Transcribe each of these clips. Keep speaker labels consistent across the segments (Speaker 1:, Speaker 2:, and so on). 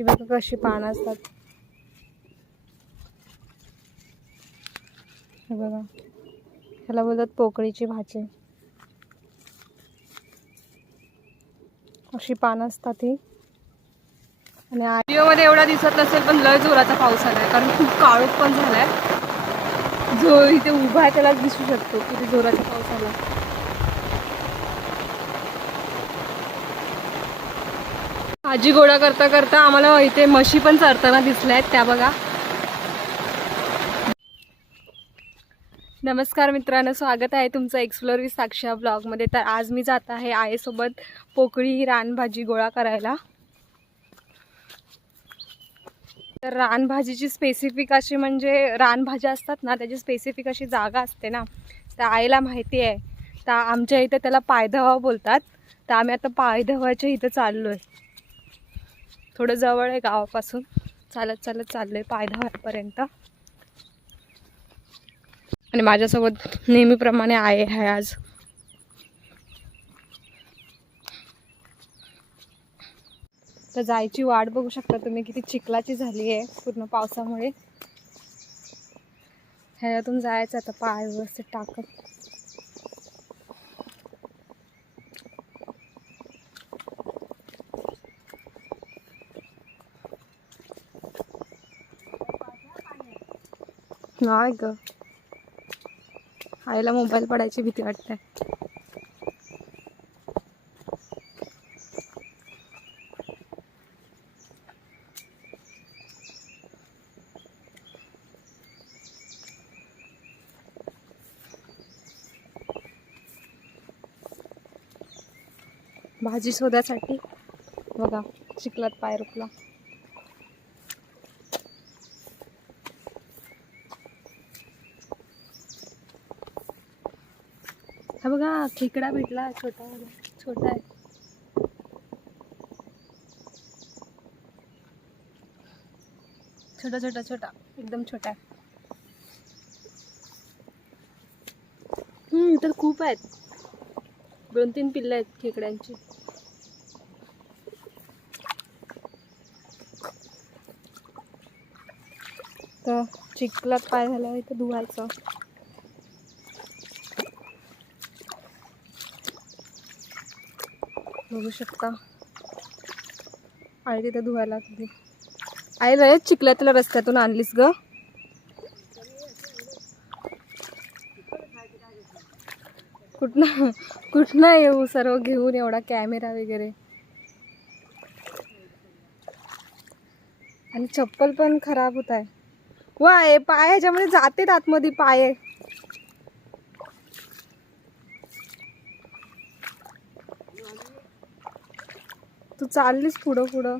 Speaker 1: ही बघा कशी पानं असतात. हे बघा. ह्याला बोलतात पोकळीची भाजी. अशी पानं असतात ही. आणि व्हिडिओमध्ये एवढा दिसत नसेल पण लय जोराचा पाऊस आलाय कारण खूप काळोख पण झालाय. जो इथे उभा आहे त्यालाच दिसू शकतो किती जोराचा पाऊस आला भाजी गोळा करता करता आम्हाला इथे म्हशी पण चरताना दिसल्या आहेत. त्या बघा. नमस्कार मित्रांनो स्वागत आहे तुमचं एक्सप्लोर विथ साक्षा ब्लॉगमध्ये तर आज मी जात आहे आईसोबत पोकळी रानभाजी गोळा करायला. तर रानभाजीची स्पेसिफिक अशी म्हणजे रानभाज्या असतात ना त्याची स्पेसिफिक अशी जागा असते ना तर आईला माहिती आहे. तर आमच्या इथं त्याला पायधवा बोलतात. तर आम्ही आता पायधवाच्या इथं चाललो आहे थोडं जवळ आहे गावापासून. चालत चालत चाललं आहे पायधवापर्यंत आणि माझ्यासोबत नेहमीप्रमाणे आहे आहे आज. तर जायची वाट बघू शकता तुम्ही किती चिखलाची झाली आहे पूर्ण पावसामुळे. ह्याच्यातून जायचं आता पाय व्यवस्थित टाकत नाही ग. आईला मोबाईल पडायची भीती वाटते. भाजी शोधासाठी बघा चिखलात पाय रुकला हा खेकडा भेटला छोटा छोटा आहे. छोटा छोटा छोटा एकदम छोटा आहे. हम्म तर खूप आहेत. दोन तीन पिल्लं आहेत खेकड्यांची. तर चिखलात पाय झाला इथं धुवायचं. बघू शकता. आई तिथे धुवायला लागली. आई लयच चिखला तुला रस्त्यातून आणलीस ग. कुठनं कुठनं येऊ सर्व घेऊन एवढा कॅमेरा वगैरे? आणि चप्पल पण खराब होत आहे. वा हे पाय ह्याच्यामध्ये जाते आतमध्ये पाय. तू चाललीस पुढं पुढं.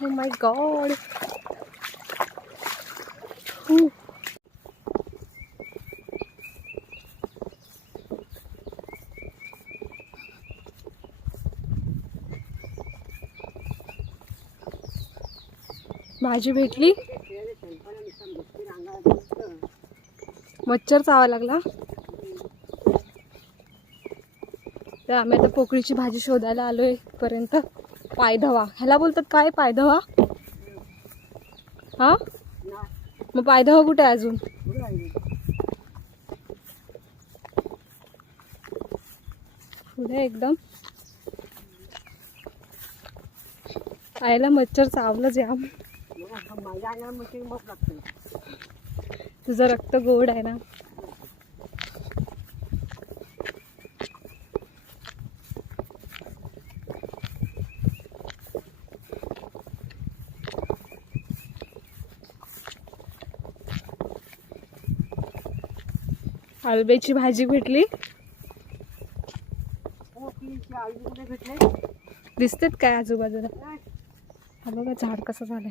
Speaker 1: हो माय गॉड भाजी भेटली? मच्छर चावा लागला. तर आम्ही आता पोकळीची भाजी शोधायला आलोय पर्यंत पायधवा ह्याला बोलतात काय पायधवा हा? मग पायधवा कुठे आहे अजून? पुढे एकदम. आईला मच्छर चावलं जाम. तुझं रक्त गोड आहे ना? आलब्याची भाजी भेटली. दिसतेत काय आजूबाजूला? हा बघा झाड कसं झालंय.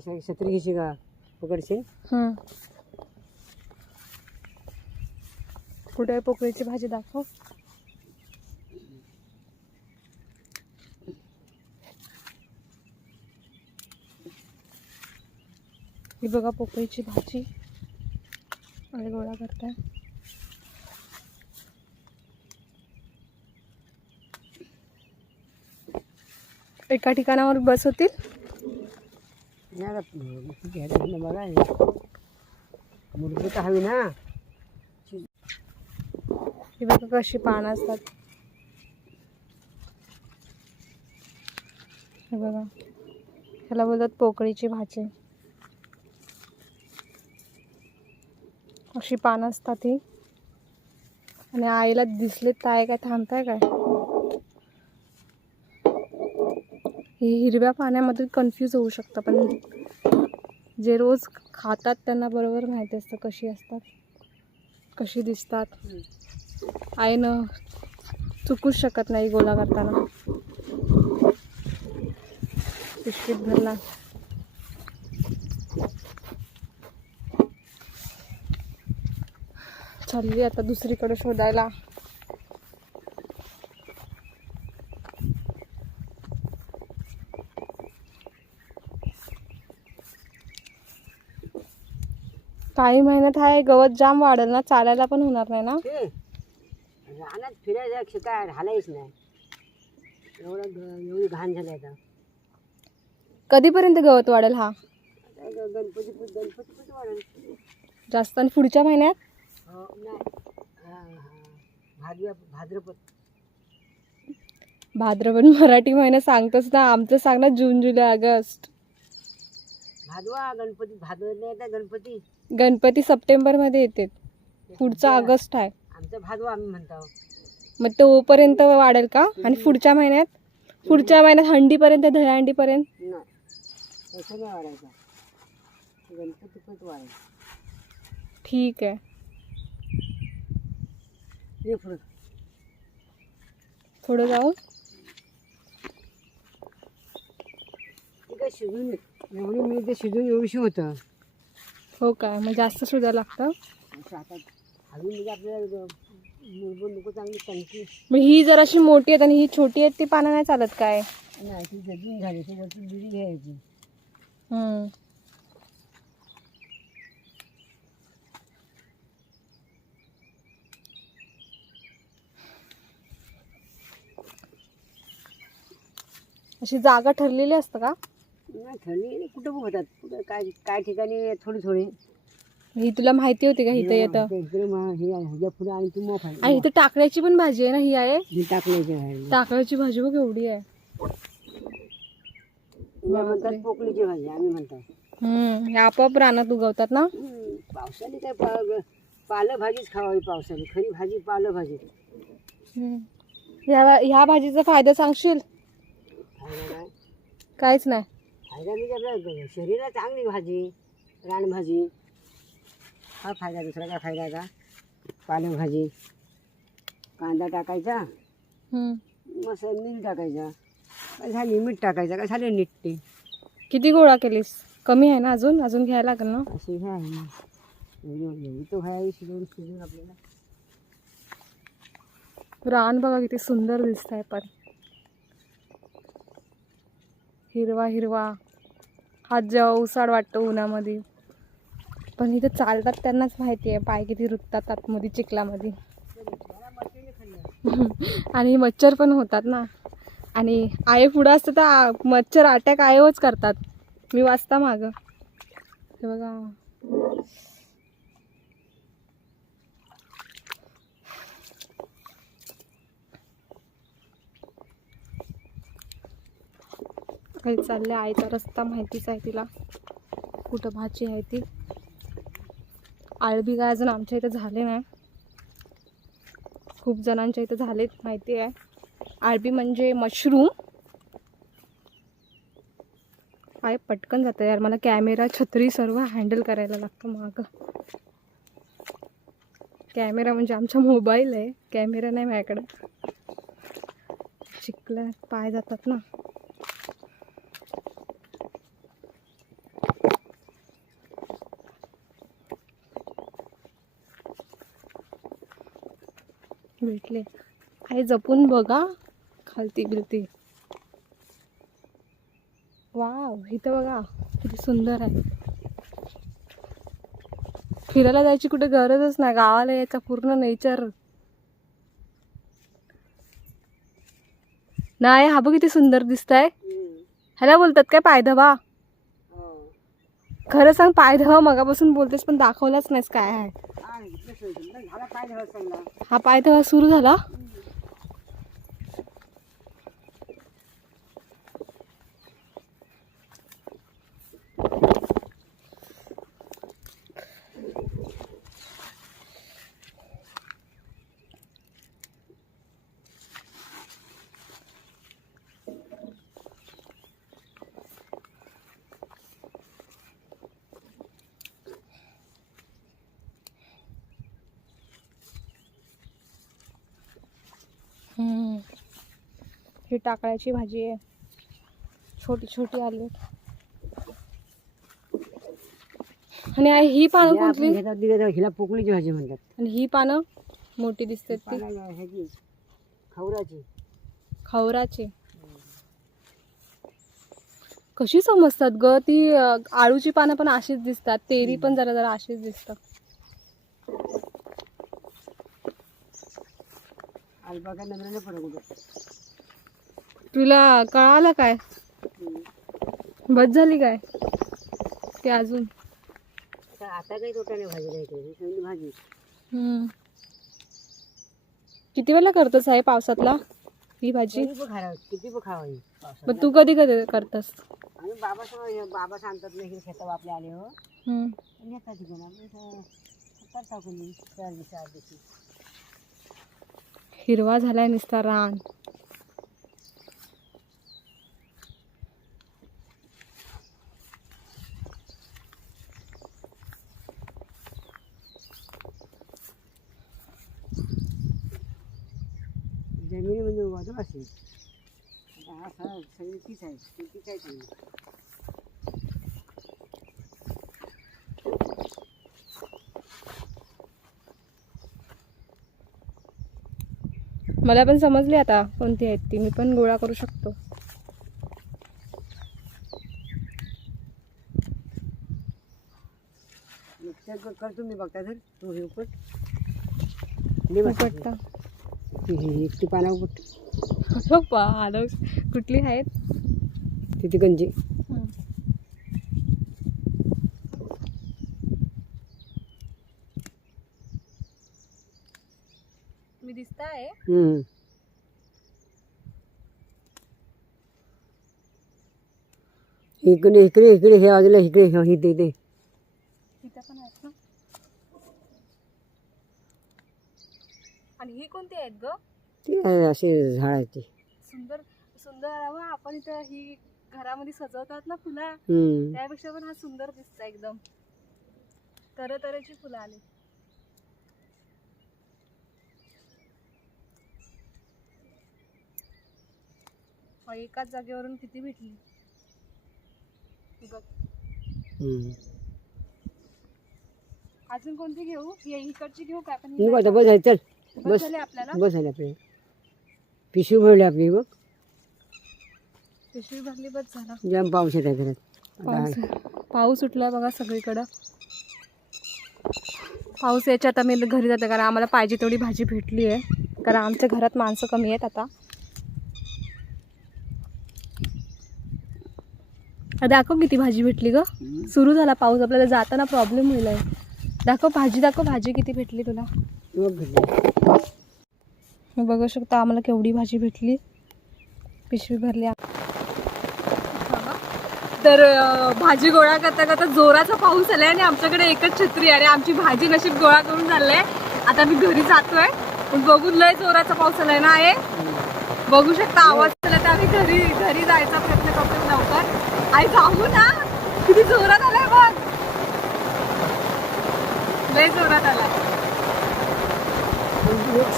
Speaker 2: अशा छत्री घेशी का पकडशील
Speaker 1: हं. कुठे आहे पोकळीची भाजी दाखव. ही बघा पोकळीची भाजी. आणि गोळा करताय. एका ठिकाणावर बस होतील.
Speaker 2: नाही ना मुलगी तर हवी ना
Speaker 1: ही बघा कशी पानं असतात हे बघा ह्याला बोलतात पोकळीची भाजी अशी पानं असतात ही आणि आईला दिसले ताय काय थांबताय काय हे हिरव्या पाण्यामध्ये कन्फ्यूज होऊ शकतं पण जे रोज खातात त्यांना बरोबर माहिती असतं कशी असतात कशी दिसतात. आईनं चुकूच शकत नाही गोला करताना. पिशवीत भरला. चालली आता दुसरीकडे शोधायला. काही महिन्यात आहे गवत जाम वाढेल ना चालायला पण होणार नाही ना?
Speaker 2: ते रानात फिरायचं काय हालायच नाही. एवढं ग- एवढी घाण झाली आता.
Speaker 1: कधीपर्यंत गवत वाढेल हा?
Speaker 2: आता ग- गणपती गणपती पण वाढेल.
Speaker 1: जास्त आणि पुढच्या महिन्यात?
Speaker 2: हो नाही. हा, हा. भाद्र भाद्रपद.
Speaker 1: भाद्रपद मराठी महिना सांगतोच ना आमचं सांग ना जून जुलै ऑगस्ट.
Speaker 2: भादवा गणपती भादव नाही येतात गणपती.
Speaker 1: गणपती सप्टेंबरमध्ये येते. पुढचा ऑगस्ट आहे.
Speaker 2: आमचा भादवा आम्ही म्हणतो.
Speaker 1: मग तोपर्यंत वाढेल का? आणि पुढच्या महिन्यात? पुढच्या महिन्यात हंडीपर्यंत दहीहंडीपर्यंत?
Speaker 2: नाही. तसं नाही वाढायचा. गणपती पण वाढायचा
Speaker 1: ठीक आहे.
Speaker 2: ये पुढं.
Speaker 1: थोडं जाऊ?
Speaker 2: ते काय शिजून एवढी मी ते शिजून एवढीशी होतं.
Speaker 1: हो काय मग जास्त सुद्धा लागतं?
Speaker 2: असं आता अजून म्हणजे आपल्याला मुलगं नको चांगली टंकी
Speaker 1: मग ही जर अशी मोठी आहेत आणि ही छोटी आहेत ती पानं नाही चालत काय?
Speaker 2: नाही ती जगून झाली ती वरती बिडी घ्यायची.
Speaker 1: हम्म. अशी जागा ठरलेली असतं का?
Speaker 2: थंडी कुठं होतात कुठं काय काय ठिकाणी थोडी थोडी.
Speaker 1: ही तुला माहिती होती का इथं येतं?
Speaker 2: हे पुढे आणि ती मोफ
Speaker 1: आणि इथं टाकळ्याची पण भाजी आहे ना ही आहे?
Speaker 2: ही टाकण्याची आहे.
Speaker 1: टाकळ्याची भाजी बघ एवढी आहे.
Speaker 2: हिला म्हणतात पोकळीची भाजी आम्ही म्हणतो
Speaker 1: हम्म हे आपोआप रानात उगवतात ना?
Speaker 2: हम्म, पावसाने काय पा पालेभाजीच खावावी पावसाने खरी भाजी पालेभाजी
Speaker 1: हम्म. ह्या ह्या भाजीचा फायदा सांगशील?
Speaker 2: फायदा नाही
Speaker 1: काहीच नाही.
Speaker 2: फायदा म्हणजे शरीराला चांगली भाजी रानभाजी. हा फायदा दुसरा काय फायदा का? पालेभाजी. कांदा टाकायचा.
Speaker 1: हम्म.
Speaker 2: मसाला मीठ टाकायचा. काय झाली? मीठ टाकायचं. काय झाले नीट ते
Speaker 1: किती गोळा केलीस? कमी आहे ना अजून? अजून घ्यायला लागेल ना?
Speaker 2: असे हे आहे ना एवढी तो शिजवून शिजवून आपल्याला.
Speaker 1: रान बघा किती सुंदर दिसत आहे पण. हिरवा हिरवा. हात जेव्हा उसाड वाटतो उन्हामध्ये. पण इथं चालतात त्यांनाच माहिती आहे पाय किती रुततात आतमध्ये चिखलामध्ये. आणि मच्छर पण होतात ना. आणि आय पुढं असतं तर मच्छर अटॅक आयोच करतात. मी वाचता मागं. हे बघा. काही चालले आईचा रस्ता माहितीच आहे तिला. कुठं भाजी आहे ती? आळबी काय अजून आमच्या इथं झाले नाही. खूप जणांच्या इथं झालेत माहिती आहे. आळबी म्हणजे मशरूम. काय पटकन जातं यार मला कॅमेरा छत्री सर्व हँडल करायला लागतं मागं. कॅमेरा म्हणजे आमचा मोबाईल आहे कॅमेरा नाही माझ्याकडं. चिखलात पाय जातात ना. भेटले. आहे जपून बघा. खालती बिलती. वाव इथं बघा. किती सुंदर आहे. फिरायला जायची कुठे गरजच नाही. गावाला यायचा पूर्ण नेचर नाही हा बघ किती सुंदर दिसताय. ह्याला बोलतात काय पायधवा
Speaker 2: हो.
Speaker 1: खरं सांग पायधवा मगापासून बोलतेस पण दाखवलाच नाहीस काय आहे.
Speaker 2: पाय
Speaker 1: हा पायधवा सुरू झाला हम्म. ही टाकळ्याची भाजी आहे. छोटी छोटी आली आणि आई ही पानं
Speaker 2: हिला पोकळीची भाजी म्हणतात.
Speaker 1: आणि ही पानं मोठी दिसतात ती.
Speaker 2: ह्याची खवराची.
Speaker 1: खवराची. कशी समजतात ग? ती आळूची पानं पण अशीच दिसतात. तेरी पण जरा जरा अशीच दिसतात.
Speaker 2: नम्राने फरक होतो.
Speaker 1: तुला कळालं काय? बस झाली काय? ते अजून.
Speaker 2: आता काही भाजी.
Speaker 1: किती वेळेला करतोस आहे पावसातला ही भाजी?
Speaker 2: किती पण खावं पावसात.
Speaker 1: मग तू कधी कधी करतस?
Speaker 2: आम्ही बाबा बाबा सांगतात नाही शेतात आपले आले हो. येतात करता कोणी चार दिवशी आठ दिवशी.
Speaker 1: हिरवा झालाय नुसता रान.
Speaker 2: असेल हा सगळा तीच आहे तीच आहे
Speaker 1: मला पण समजली आता कोणती आहेत ती. मी पण गोळा करू शकतो.
Speaker 2: कर तुम्ही बघता तर. तू हे उपट.
Speaker 1: उपटता
Speaker 2: ती ही एकटी पाना उपट
Speaker 1: कुठली आहेत?
Speaker 2: तिथे गंजी.
Speaker 1: मी
Speaker 2: हम्म. इकडे इकडे इकडे हे बाजूला इकडे हे हे
Speaker 1: इथं पण आहेत ना? आणि ही कोणती आहेत ग?
Speaker 2: ते आहे असे झाड आहेत ते.
Speaker 1: सुंदर सुंदर अहो, आपण इथं ही घरामध्ये सजवतात ना फुलं.
Speaker 2: हम्म.
Speaker 1: त्यापेक्षा पण हा सुंदर दिसतं एकदम. तरह तऱ्हेची फुलं आली. अहो, एकाच जागेवरून किती भेटली? ही बघ.
Speaker 2: हम्म.
Speaker 1: अजून कोणती घेऊ? ही इकडची घेऊ काय पण ही
Speaker 2: नको
Speaker 1: नाही
Speaker 2: आता बस आहे चल? बस.
Speaker 1: झाली आपल्याला.
Speaker 2: बस झाली आपली. पिशवी भरली आपली बघ.
Speaker 1: पिशवी भरली बस झाला
Speaker 2: जाम पाऊस येत आहे घरात
Speaker 1: पाऊस
Speaker 2: आता
Speaker 1: पाऊस सुटलाय बघा सगळीकडं. पाऊस यायच्या आता मी घरी जाते कारण आम्हाला पाहिजे तेवढी भाजी भेटली आहे. कारण आमच्या घरात माणसं कमी आहेत आता. आ, दाखव किती भाजी भेटली ग. सुरू झाला पाऊस. आपल्याला जाताना प्रॉब्लेम होईल आहे दाखव भाजी दाखव भाजी किती भेटली तुला. हे बघू शकता आम्हाला केवढी भाजी भेटली. पिशवी भरली तर भाजी गोळा करता करता जोराचा पाऊस आलाय आणि आमच्याकडे एकच छत्री आहे. आणि आमची भाजी नशीब गोळा करून झालंय. आता मी घरी जातोय. पण बघून लय जोराचा पाऊस आलाय ना आहे? बघू शकता आवाज आला तर आम्ही घरी घरी जायचा प्रयत्न करतो लवकर. आई जाऊ ना. किती जोरात आलाय बघ. लय जोरात आलाय.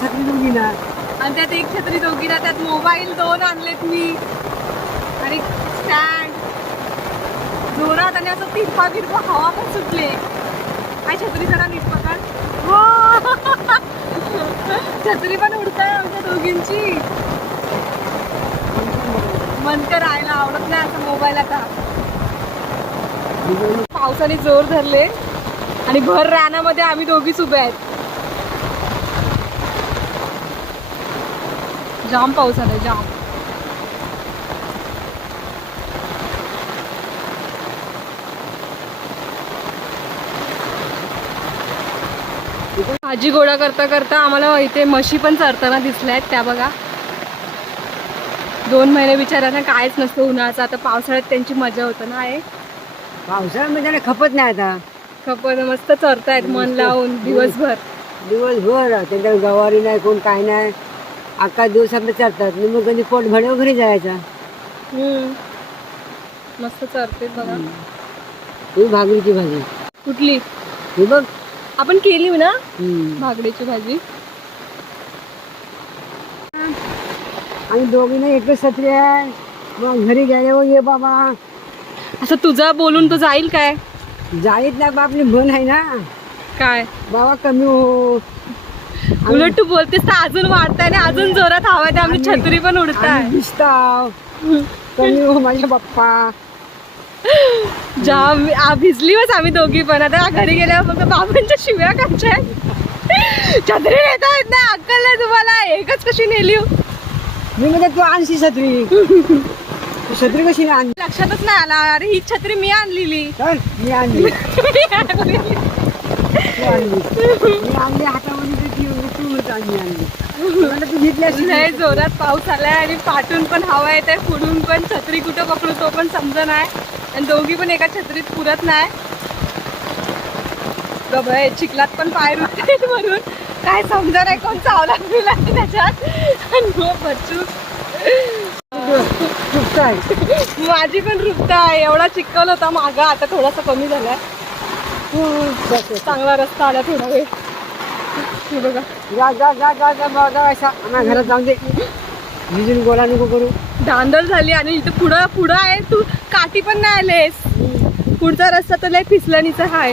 Speaker 2: सगळी ना.
Speaker 1: आणि त्यात एक छत्री दोघीला त्यात मोबाईल दोन आणलेत मी. आणि स्टँड जोरात आणि असं तिरपा तिरपा हवा पण सुटले. काय छत्री जरा नीट पकड हो. छत्री पण उडताय आमच्या दोघींची. मनकर राहायला आवडत नाही असं मोबाईल आता. पावसाने जोर धरले. आणि भर रानामध्ये आम्ही दोघीच उभे आहेत. जाम पाऊस आलाय जाम. भाजी गोळा करता करता आम्हाला इथे म्हशी पण चरताना दिसल्या आहेत त्या बघा. दोन महिने बिचाऱ्यांना कायच नसतं उन्हाळ्याचं आता पावसाळ्यात त्यांची मजा होतं ना आहे.
Speaker 2: पावसाळ्यामध्ये त्याला खपत नाही आता.
Speaker 1: खपत मस्त चरतायत मन लावून दिवसभर.
Speaker 2: दिवसभर त्यांच्या गवारी नाही कोण काय नाही. अख्खा दिवस आपले चालतात. मग कधी पोट भरव घरी जायचा.
Speaker 1: मस्त चरते बघा.
Speaker 2: ही भाजी.
Speaker 1: कुठली?
Speaker 2: ही बघ.
Speaker 1: आपण केली ना?
Speaker 2: हम्म.
Speaker 1: भाकरीची भाजी.
Speaker 2: आम्ही दोघींना एकच सत्री आहे. मग घरी गेल्यावर ये बाबा.
Speaker 1: असं तुझा बोलून तो जाईल काय?
Speaker 2: जाईत नाही बा आपली म्हण आहे ना.
Speaker 1: काय?
Speaker 2: बाबा कमी हो.
Speaker 1: उलट तू बोलतेस तर अजून वाढताय आणि अजून जोरात हवा आहे आमची छत्री पण उडताय.
Speaker 2: आम्ही भिजताव कमी हो बाप्पा
Speaker 1: जाम आ, भिजली बस आम्ही दोघी पण. आता घरी गेल्यावर फक्त बाबांच्या शिव्या काढच्या छत्री नेता येत नाही अक्कल नाही तुम्हाला. एकच कशी नेली हो?
Speaker 2: मी म्हणजे तू आणशी छत्री. तू छत्री कशी नाही आणली?
Speaker 1: लक्षातच नाही आला. अरे ही छत्री मी आणलेली.
Speaker 2: चल मी आणली. तू आणली. मी आणली हातामध्ये. ती ती तू आणली तू
Speaker 1: लय जोरात पाऊस आलाय आणि पाठून पण हवा येत आहे पुढून पण छत्री कुठं पकडू तो पण समजा नाही. आणि दोघी पण एका छत्रीत पुरत नाही. गबय चिखलात पण पाय रुतते म्हणून. काय समजा नाही कोण चावला बिवला त्याच्यात. आणि मग बच्चू
Speaker 2: चुकत आहे
Speaker 1: माझी पण रुपता आहे. एवढा चिखल होता मागा. आता थोडासा कमी झालाय. चांगला रस्ता आला थोडा वेळ. हे बघा.
Speaker 2: जा जा जा जा जा जा जा असा आम्हाला घरात जाऊन दे. भिजून गोळा नको करू.
Speaker 1: धांदल झाली आणि इथं पुढं पुढं आहे. तू काठी पण नाही आलेस. पुढचा रस्ता तर लय फिसलणीचा आहे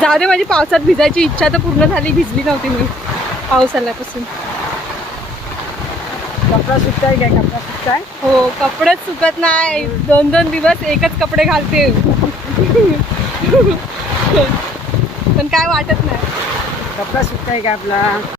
Speaker 1: जाऊ दे माझी पावसात भिजायची इच्छा तर पूर्ण झाली. भिजली नव्हती मी. पाऊस आल्यापासून.
Speaker 2: कपडा सुकताय काय? कपडा सुकताय?
Speaker 1: हो कपडेच सुकत नाही. दोन दोन दिवस एकच कपडे घालते. पण काय वाटत नाही.
Speaker 2: कपडा सुकताय का आपला?